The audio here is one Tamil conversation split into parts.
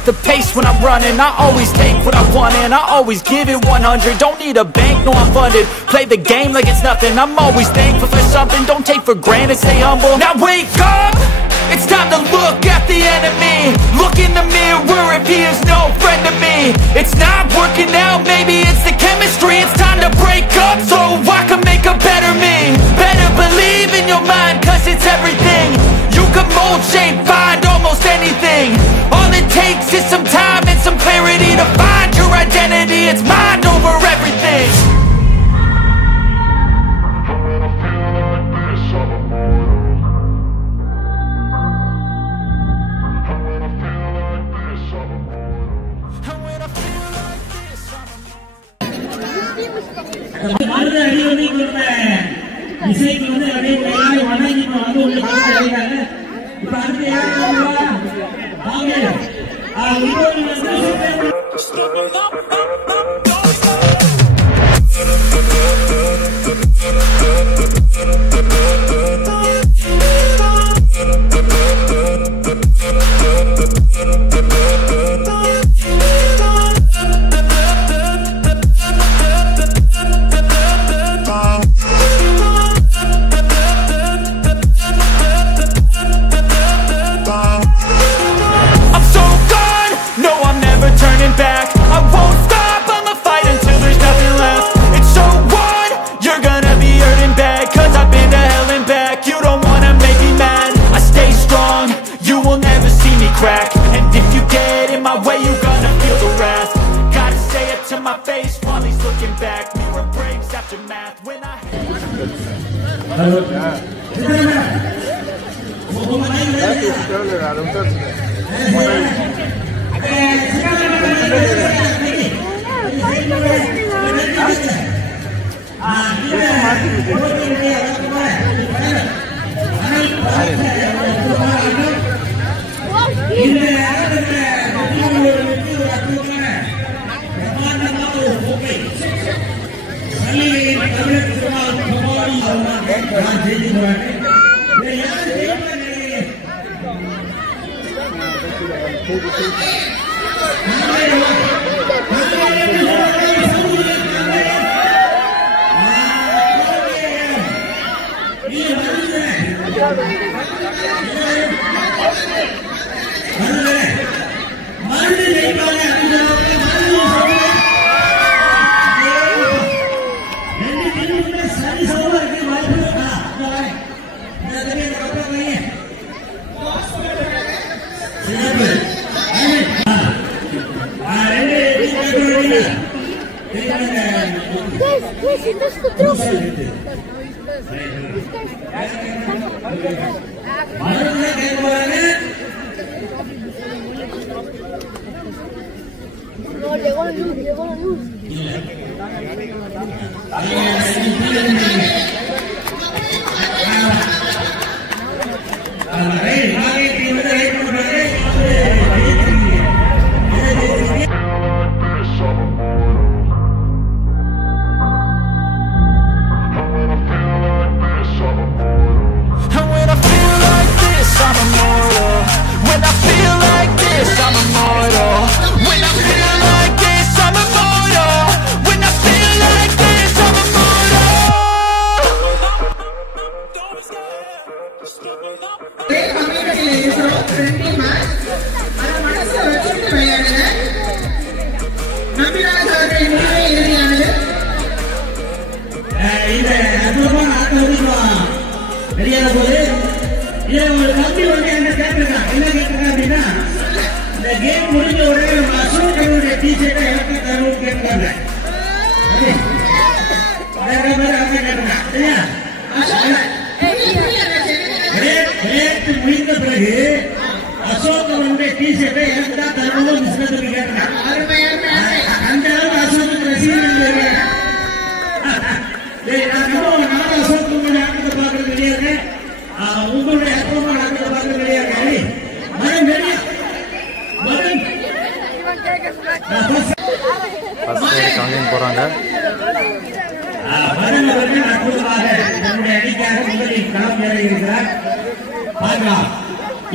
set the pace when I'm running. I always take what I want and I always give it 100. Don't need a bank, no I'm funded. Play the game like it's nothing. I'm always thankful for something. Don't take for granted, stay humble. Now wake up, it's time to look at the enemy. Look in the mirror if he is no friend to me. It's not working out, maybe it's the chemistry. It's time to break up so I can make a better me. Better believe in your mind, cause it's everything. You can mold, shape, find almost anything. All it takes is some time and some clarity to find your identity. It's mind over everything.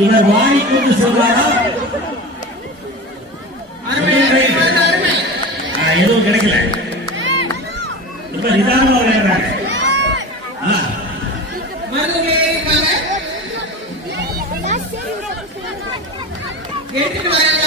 இவர் வாடி கொண்டு சொல்வாரா எதுவும் கிடைக்கல. இப்ப நிதானமா விளையாடுறாங்க. கேட்டுட்டு வராங்க.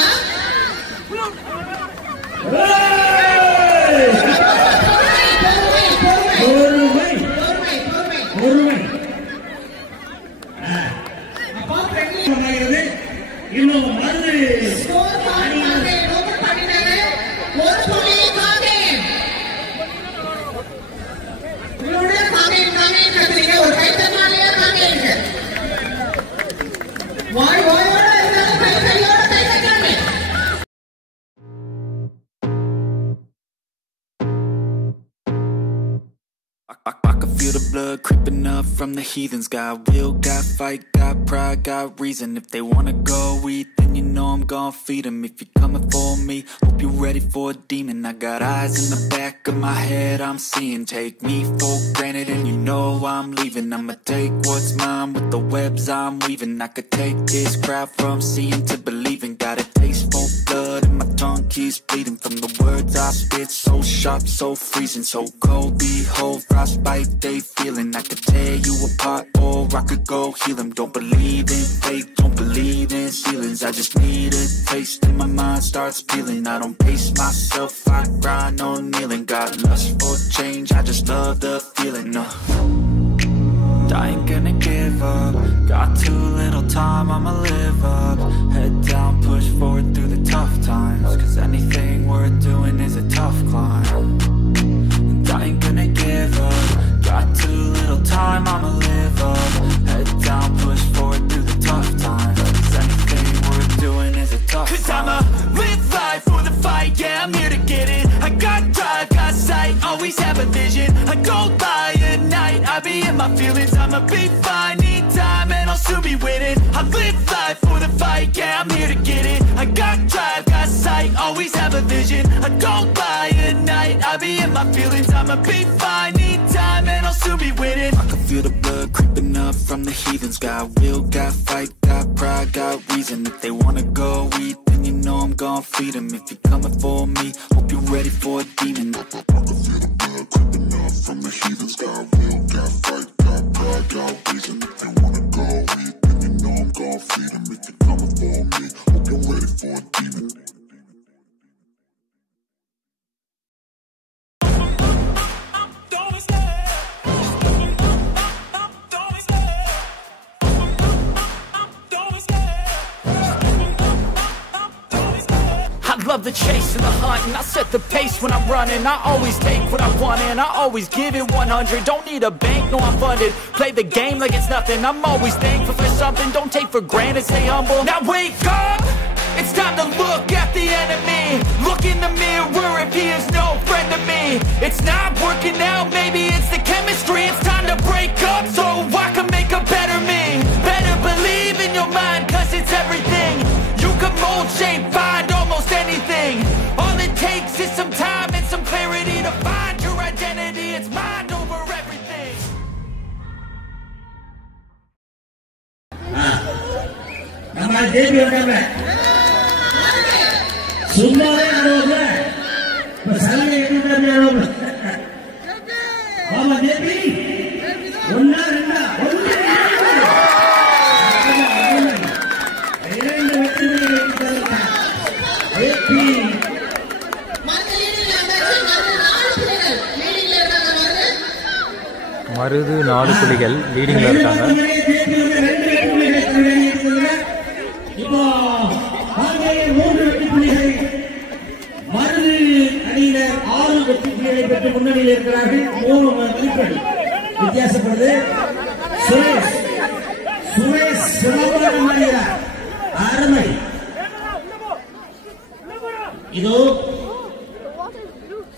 இன்னும் மருந்து ஒரு கைத்தனாலேயே காமிங்க. வாய் வாயோட இருந்தாலும் கை கையோட கை கைக்காமே. I can feel the blood creeping up from the heathens. Got will, got fight, got pride, got reason. If they wanna go eat, then you know I'm gon' feed them. If you're coming for me, hope you're ready for a demon. I got eyes in the back of my head, I'm seeing. Take me for granted and you know I'm leaving. I'ma take what's mine with the webs I'm weaving. I could take this crowd from seeing to believing. Got a taste for blood and my tongue keeps bleeding. From the words I spit, so sharp, so freezing. So cold, behold, frostbite they feeling. I could tear you apart or I could go heal them. Don't believe in fate, don't believe in ceilings. I just need a taste and my mind starts peeling. I don't pace myself, I grind on kneeling. Got lust for change, I just love the feeling. I ain't gonna give up. Got too little time, I'ma live up. Head down, push forward through the tough times. Cause anything worth doing is a tough climb. And I ain't gonna give up. Got too little time, I'ma live up. Head down, push forward through the tough times. Cause anything worth doing is a tough climb. Cause I'ma live life for the fight, yeah, I'm here to get it. I got drive, got sight, always have a vision. I don't lie at night, I be in my feelings. I'ma be fine, need time and I'll soon be winning. I live life for the fight, yeah, I'm here to get it. I got drive, got sight, always have a vision. I don't lie at night, I be in my feelings. I'ma be fine, need time and I'll soon be winning. I can feel the blood creeping up from the heathens. Got will, got fight, got pride, got reason. If they wanna go eat, then you know I'm gon' feed them. If you're coming for me, hope you're ready for a demon. I can feel the blood creeping up from the heathens. Got will, got fight, got pride, got reason. If they wanna go eat, then you know I'm gon' feed them. If you're coming for me, hope you're ready for a demon. Love the chase and the hunt, and I set the pace when I'm running. I always take what I want and I always give it 100. Don't need a bank, no I'm funded. Play the game like it's nothing. I'm always thankful for something. Don't take for granted, stay humble. Now wake up, it's time to look at the enemy. Look in the mirror if he is no friend to me. It's not working out, maybe it's the chemistry. It's time to break up so I can make a better me. Better believe in your mind, cause it's everything. You can mold, shape, find almost anything. All it takes is some time and some clarity to find your identity. It's mind over everything. நம்ம ஜேபி வந்தாங்க சும்மாவே ஆடுவாங்க. இப்ப சலங்கை எப்படி ஆடுவாங்க? ஆமா ஜேபி ஒன்னா ரெண்டா மருது 4 புள்ளிகள் லீடிங்ல இருக்காங்க. இப்போ மருது 6 வெற்றி புள்ளிகளை பெற்று முன்னணியில் இருக்கிறார்கள். 3 மதிப்பெண் வித்தியாசப்படுது. சுரேஷ் சிவபான மணியார் அருமை. இதோ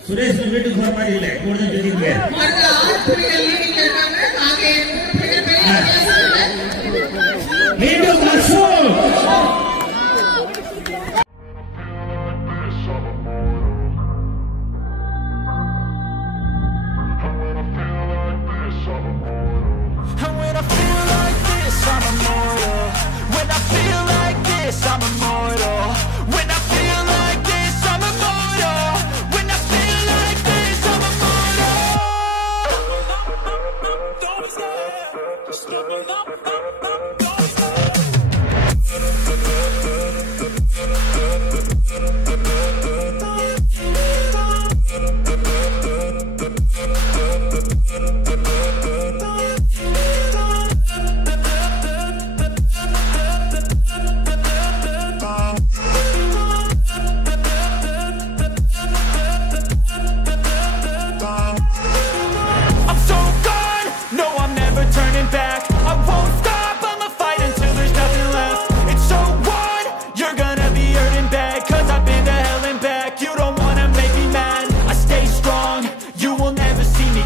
சுரேஷ் வீட்டுக்கு போற மாதிரி இல்லை, கூட தெரியுங்க. மீண்டும் I'm immortal. When I feel like this, I'm immortal. When I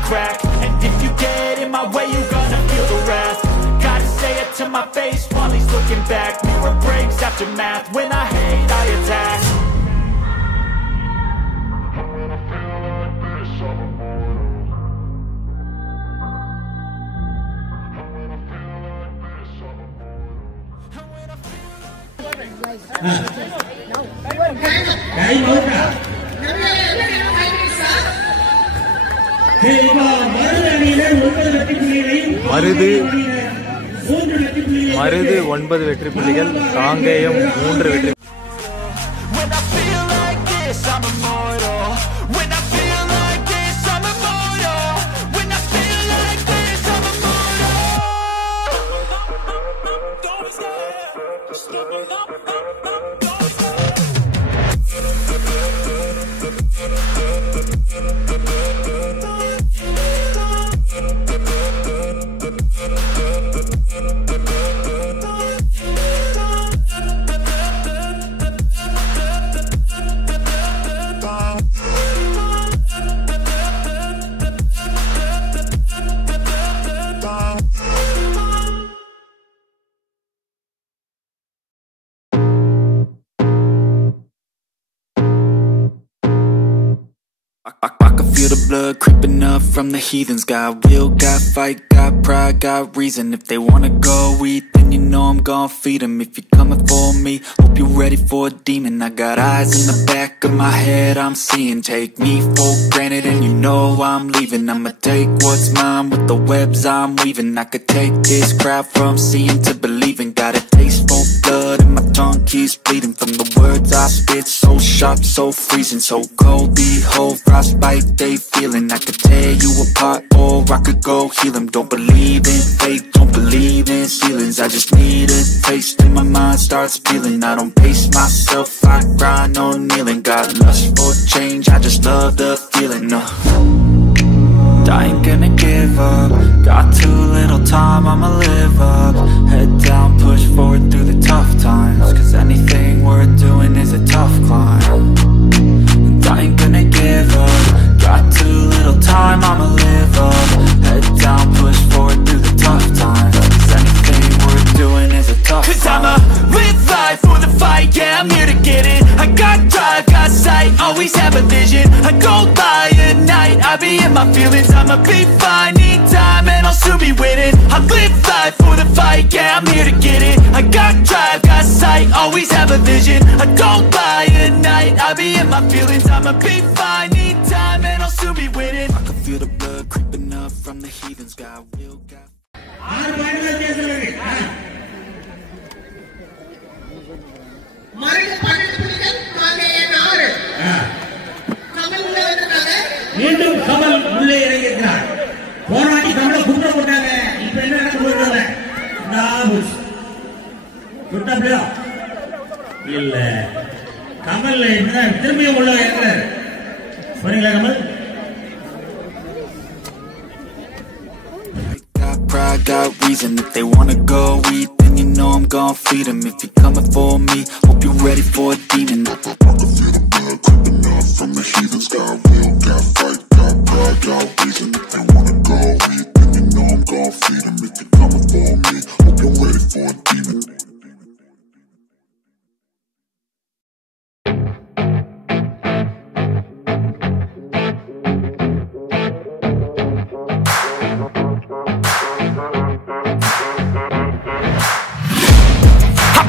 crack. And if you get in my way, you gonna feel the wrath. Gotta say it to my face while he's looking back. Mirror breaks after math. When I hate, I attack. Time அவுட்டா சரி இப்போ மருது அணியினர் 9 வெற்றி புள்ளிகளையும் மருது 9 வெற்றி புள்ளிகள், காங்கேயம் 3 வெற்றி. When I feel like this, I'm immortal. When I feel like this, I'm immortal. When I feel like this, I'm immortal. Don't stop, just give me up. I can feel the blood creeping up from the heathens. Got will, got fight, got pride, got reason. If they wanna go eat, then you know I'm gon' feed them. If you're coming for me, hope you're ready for a demon. I got eyes in the back of my head, I'm seeing. Take me for granted and you know I'm leaving. I'ma take what's mine with the webs I'm weaving. I could take this crowd from seeing to believing. Got a taste for blood and my tongue keeps bleeding. From the words I spit, so sharp, so freezing. So cold, behold, frostbite they feeling. I could tear you apart or I could go heal them. Don't believe in fate, don't believe in ceilings. I just need a taste and my mind starts peeling. I don't pace myself, I grind on kneeling. Got lust for change, I just love the feeling. I ain't gonna give up. Got too little time, I'ma live up. Head down, push forward through the tough times. Cause anything worth doing is a tough climb. And I ain't gonna give up. Got too little time, I'ma live up. Head down, push forward through the tough times. Cause anything worth doing is a tough climb. Cause I'ma live life for the fight, yeah, I'm here to get it. I got drive, got sight, always have a vision. I go by at night, I be in my feelings. I'ma be fine, need time and I'll soon be winning. I live life for the fight, yeah, I'm here to get it. I got drive, got sight, always have a vision. I go by at night, I be in my feelings. I'ma be fine, need time and I'll soon be winning. I can feel the blood creeping up from the heathens. Got will, got 6 point வித்தியாசம். மருது 12 புள்ளிகள், காங்கேயம் 6. கமல் உள்ள வந்திருக்காங்க. மீண்டும் கமல் உள்ளே இறங்கியிருக்கிறார். போராடி கமலை கும்பிட போட்டாங்க. இப்ப என்ன நடக்க போறாங்க? நாபுஸ் குட்டப்ளோ இல்ல கமல் என்ன திரும்பியும் உள்ள இறங்குறாரு. போறீங்களா Kamal? Pride, got reason. If they wanna go eat, then you know I'm gon' feed them. If you're coming for me, hope you're ready for a demon. I can feel the blood creeping up from the heathens. Got will, got fight, got pride, got reason. If they wanna go eat, then you know I'm gon' feed them. If you're coming for me, hope you're ready for a demon.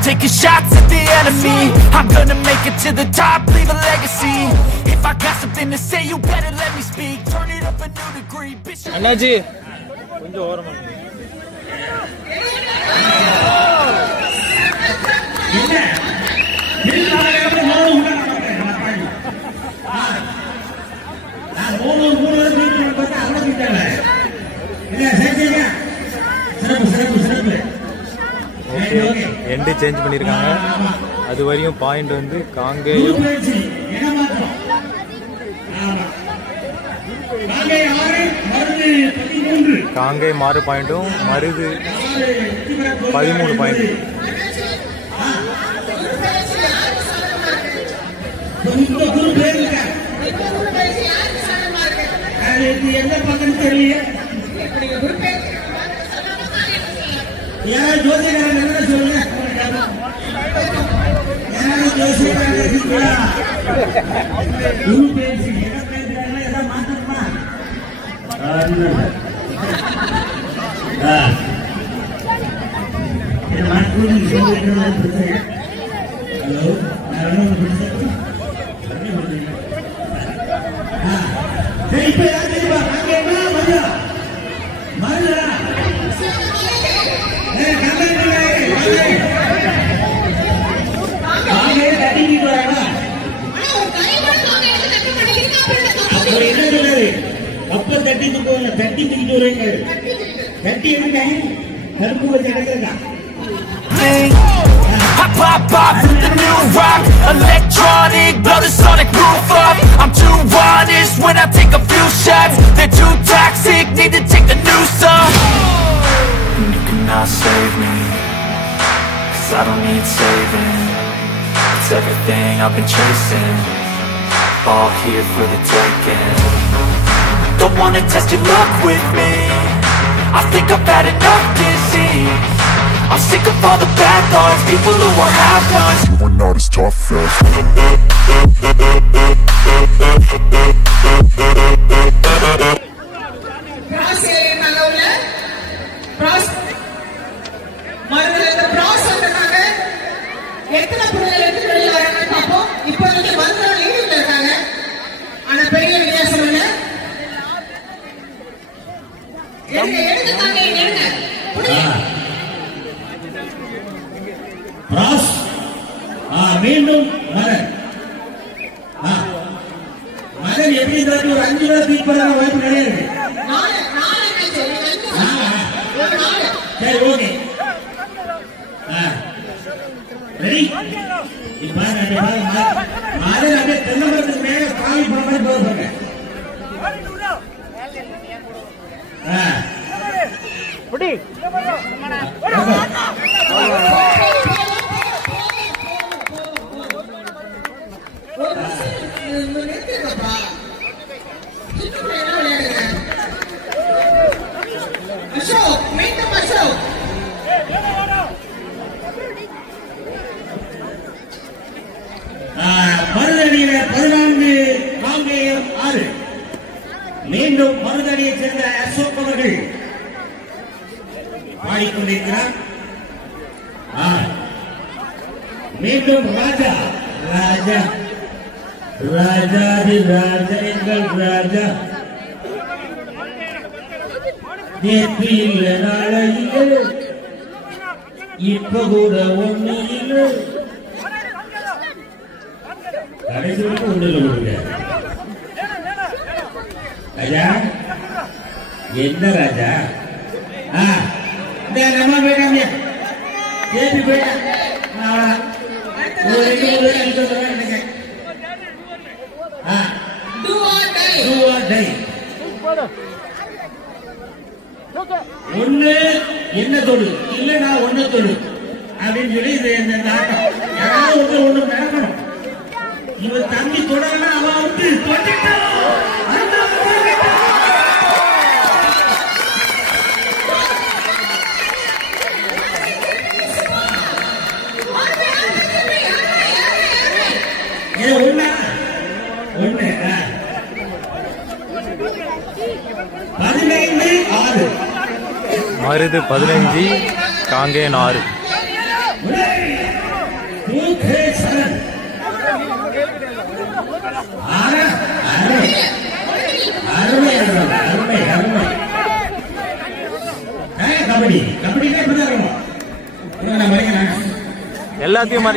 Taking shots at the enemy, I'm gonna make it to the top, leave a legacy. If I got something to say, you better let me speak. Turn it up a new degree, bitch. Annaji கொஞ்சம் ஓரமா எண்டு சேஞ்ச் பண்ணிருக்காங்க. அது வரையும் பாயிண்ட் வந்து காங்கேயம் காங்கேயம் 6 பாயிண்ட்டும் மருது 13 பாயிண்ட். எந்த பக்கம் தெரியலையே. யாராவது ஜோசியக்காரன் என்ன சொல்லுங்க. யாராவது ஜோசியக்காரன் இருக்கீங்களா? குரு பேசி என்ன பேசுறாங்க ஏதாவது மாற்றமா? ஹலோ இப்ப யார் தெரியுமா? அங்க என்ன மதுரா மதுரா தட்டிக்கிட்டு வராங்க. அப்படி என்ன சொல்லாரு? அப்ப தட்டிட்டு போங்க, தட்டி தூக்கிட்டு வருவீங்க. தட்டி எடுங்க, கருப்பு வச்சு எடுக்கிறா. I pop off with the new rock, electronic, blow the sonic roof up. I'm too honest when I take a few shots. They're too toxic, need to take the noose off. You cannot save me, 'cause I don't need saving. It's everything I've been chasing, all here for the taking. Don't wanna test your luck with me, I think I've had enough disease. I'm sick of all the bad thoughts, people who are half-nots. You are not as tough as மீண்டும் மதன் மதன் எப்படி இருந்தாலும் ஒரு 5 ரூபா தூக்கி போற வாய்ப்பு கிடையாது. சரி ஓகே ரெடி. இப்ப மதன் அப்படியே தென்னை மரத்துக்கு மேல காவி போன மாதிரி போக மருதடியில 14 காங்கேயம் 6. மீண்டும் மருதடியை சேர்ந்த அசோக் அவர்கள் பாடிக்கொண்டிருக்கிறார். மீண்டும் ராஜா ராஜா ராஜாதி ராஜா எங்கள் ராஜா நேற்று இல்ல நாளை இல்லை இப்ப கூட ஒண்ணு இல்லை கடைசி வரைக்கும் ஒண்ணு இல்லை கொடுங்க. ராஜா என்ன ராஜா? நம்ம போயிட்டாங்க கேட்டு போயிட்டேன். ஒண்ணு என்ன தொடு இல்ல நான் ஒண்ணு தொடு அப்படின்னு சொல்லி இந்த நாட்டம் யாராவது ஒண்ணு நடக்கணும். இவர் தம்பி தொடரனா அவன் வந்து ஒண்ணு 15-6 மருது 15 காங்கேயன் 6. கபடி கபடி எல்லாத்தையும்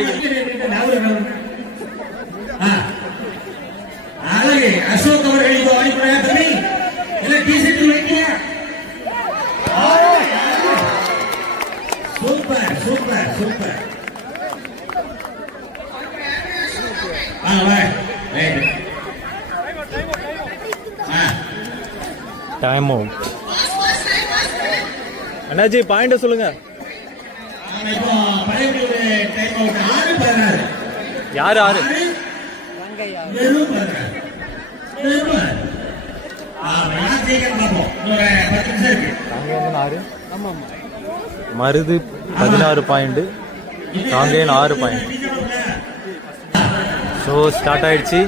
அசோக் அவர்கள் இப்போ வாங்கிக்கொள்ள தம்பி எல்லாம் டீஷர்ட் வைக்கிய super super super. Time out. அண்ணாஜி பாயிண்ட் சொல்லுங்க. யாரு 6? 6. Marudhu 16 point, Kangeyam 6 point. So start ஆயிடுச்சு.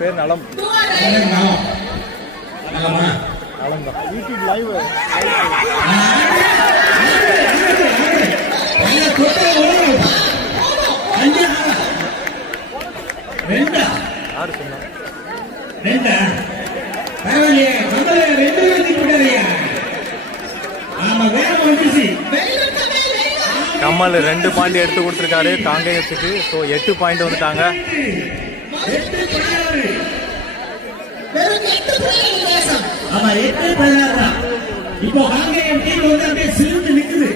பேர் நலம். நலம் தான். YouTube live. யாரு சொன்னா? கமல் 2 பாயிண்ட் எடுத்து கொடுத்துருக்காரு காங்கேயத்துக்கு. ஸோ 8 பாயிண்ட் வந்துட்டாங்க. இப்போ காங்கேயம் டீம் வந்து அப்படியே சிரித்து நிக்குது.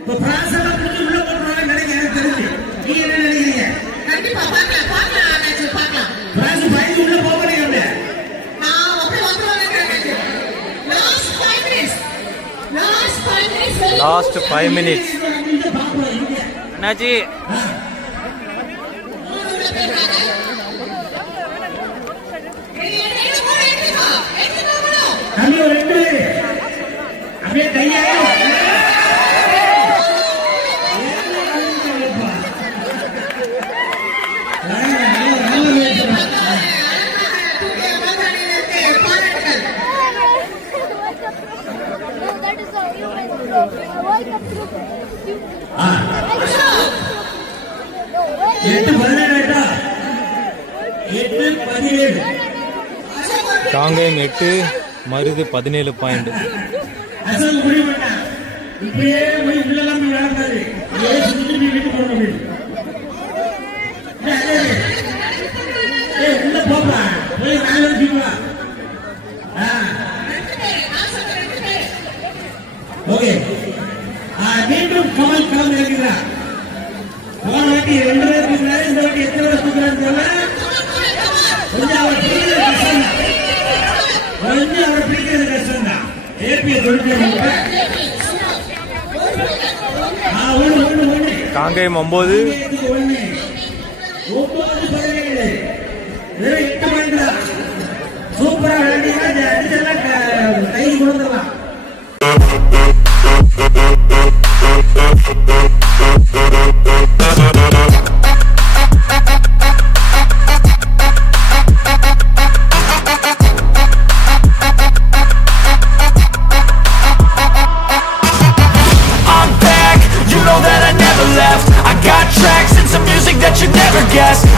இப்போ பிரான்ஸ் எல்லாம் புடிச்சு உள்ள போடுறாங்க நினைக்கிறேன். தெரிஞ்சு நீங்க என்ன நினைக்கிறீங்க? கண்டிப்பா பார்க்கலாம். பிரான்ஸ் பயந்து உள்ள போகலையே அப்படியே. நான் அப்படியே வந்துறேன். Last 5 minutes. என்னாச்சு? அப்படியே கையால காங்கேயம் 8, மருது 17 பாயிண்ட். இப்படியே போய் உள்ளெல்லாம் விளையாடாது. வீட்டு போகணும். உள்ள போப்பா, போய் நாலு வச்சுக்கலாம். ஓகே, மீண்டும் கமல் களம் இறங்குகிறார். போன வாட்டி 2 பேர் தூக்குறாரு, இந்த வாட்டி எத்தனை பேர் தூக்குறாரு தெரியல. கொஞ்சம் அவர் பிடிக்கிறது கஷ்டம் தான். ஏபியை தொழிற்சாலை காங்கேயம் 9, சூப்பரா விளையாடினா கை கொடுத்துடலாம்.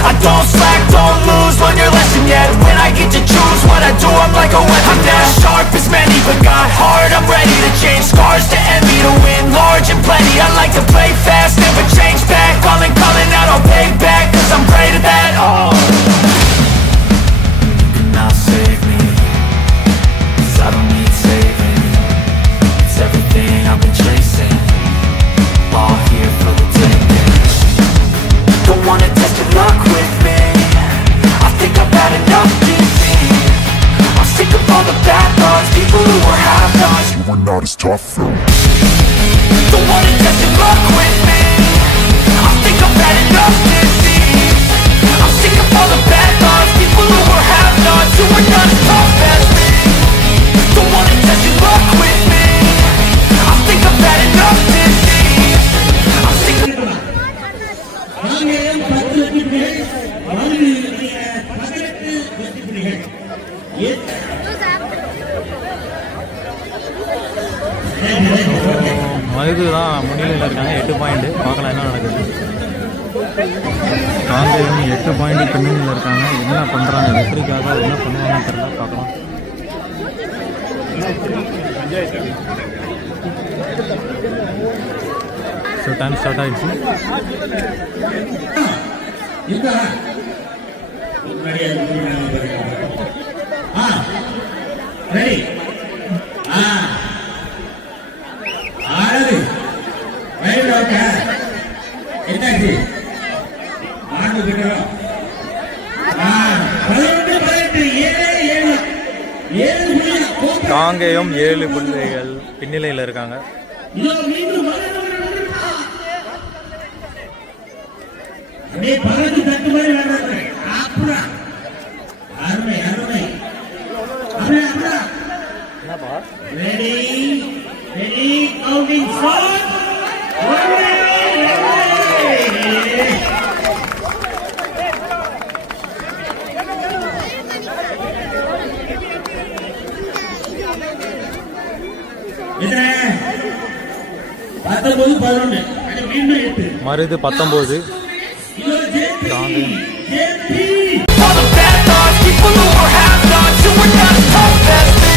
I don't slack, don't lose, learn your lesson yet. When I get to choose what I do, I'm like a weapon. I'm not sharp as many, but got heart, I'm ready to change scars to envy, to win large and plenty. I like to play fast, never change back. Calling out, I'll pay back, cause I'm great at that. Oh, you cannot save me, cause I don't need saving. It's everything I've been chasing, all here for the taking. Don't wanna test your luck with me, I think I've had enough defeat. I'm sick of all the bad thoughts, people who are half-nots. You were not as tough though. Don't wanna test your luck with me, I think I've had enough defeat. I'm sick of all the bad thoughts, people who are half-nots. You were not as tough as me. Don't wanna test your luck with me, I think I've had enough defeat. I'm sick of Kangeyam 10 வெற்றிப்புலிகள், Marudhu 18 வெற்றிப்புலிகள். Marudhu தான் முன்னிலையில் இருக்காங்க 8 பாயிண்ட். பார்க்கலாம் என்ன நடக்குது. காங்கேயம் 8 பாயிண்ட் முன்னிலையில் இருக்காங்க. என்ன பண்ணுறாங்க, வெற்றிக்காக என்ன பண்ணுவாங்கன்னு தெரியல. பார்க்கலாம். ஸோ டைம் ஸ்டார்ட் ஆயிடுச்சு. காங்கேயம் 7 புள்ளிகள் பின்னிலையில் இருக்காங்க. வரும்போது 11 அது மீண்டும் 8 மருது 19 இது JP All the bad thoughts, people who are half-nots, who are not as tough as me.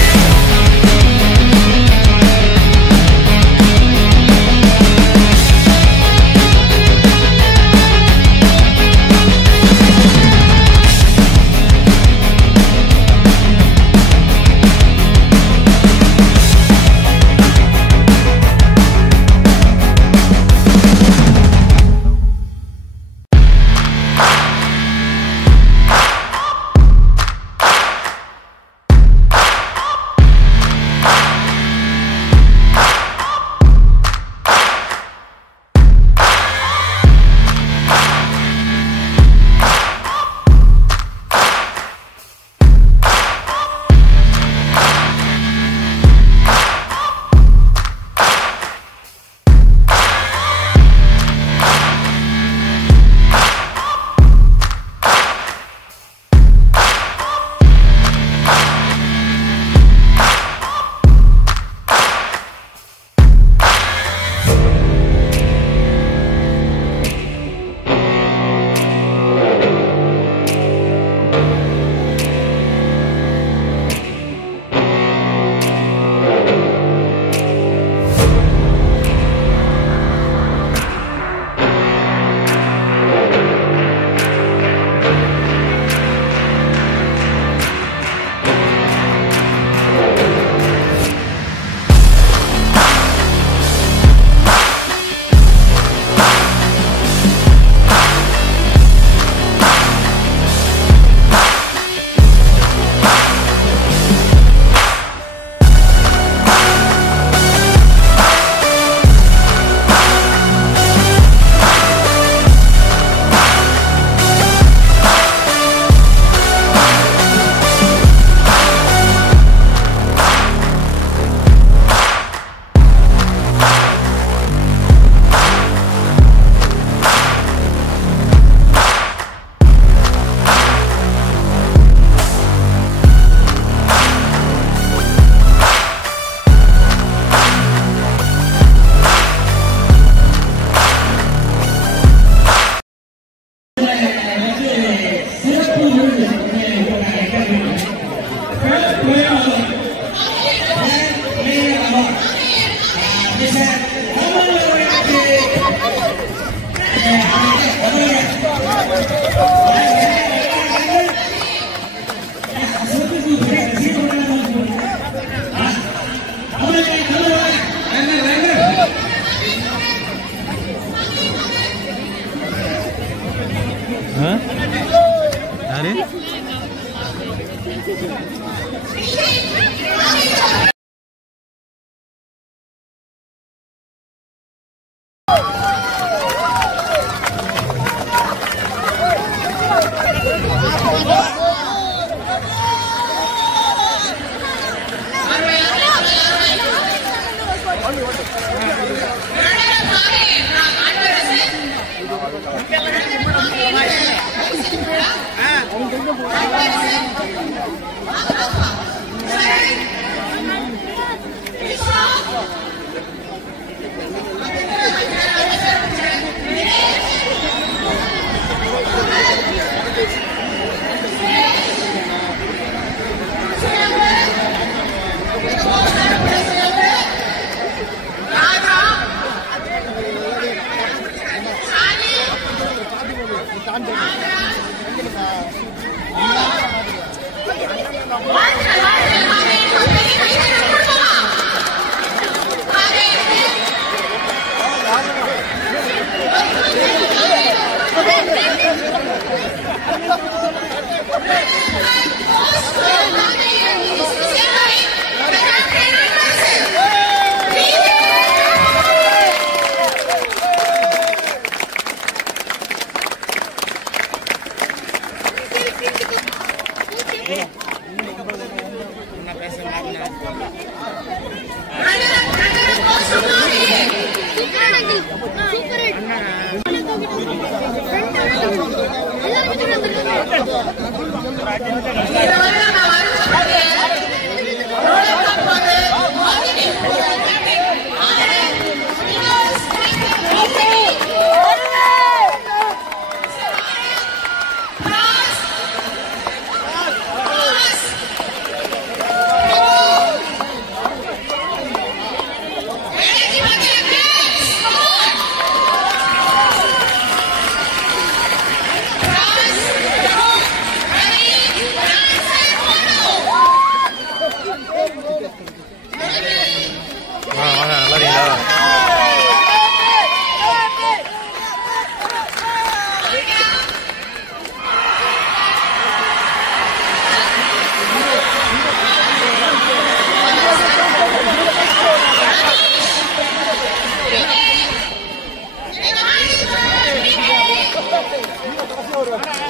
யாரு? Ready?